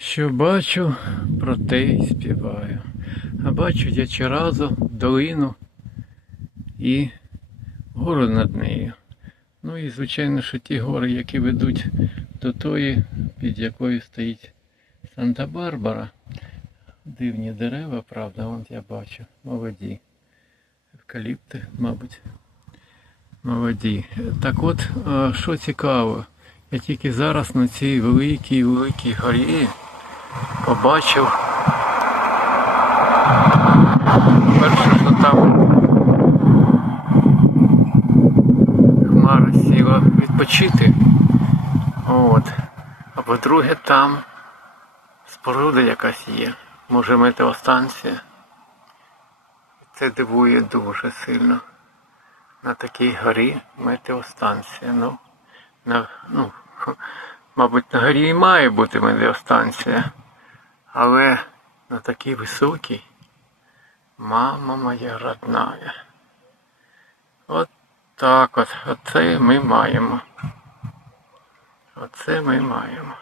Що бачу, про те й співаю. А бачу я Черазу, долину і гору над нею. Ну і звичайно, що ті гори, які ведуть до тої, під якою стоїть Санта-Барбара. Дивні дерева, правда, вон я бачу, молоді. Евкаліпти, мабуть. Молоді. Так от, що цікаво, я тільки зараз на цій великій великій горі побачив. Перше, що там хмара сіла відпочити. От. А по-друге, там споруда якась є. Може метеостанція. Це дивує дуже сильно. На такій горі метеостанція. Ну, на, ну, мабуть, на горі і має бути метеостанція. Але на такій високій мама моя родная. От так от. Оце ми маємо. Оце ми маємо.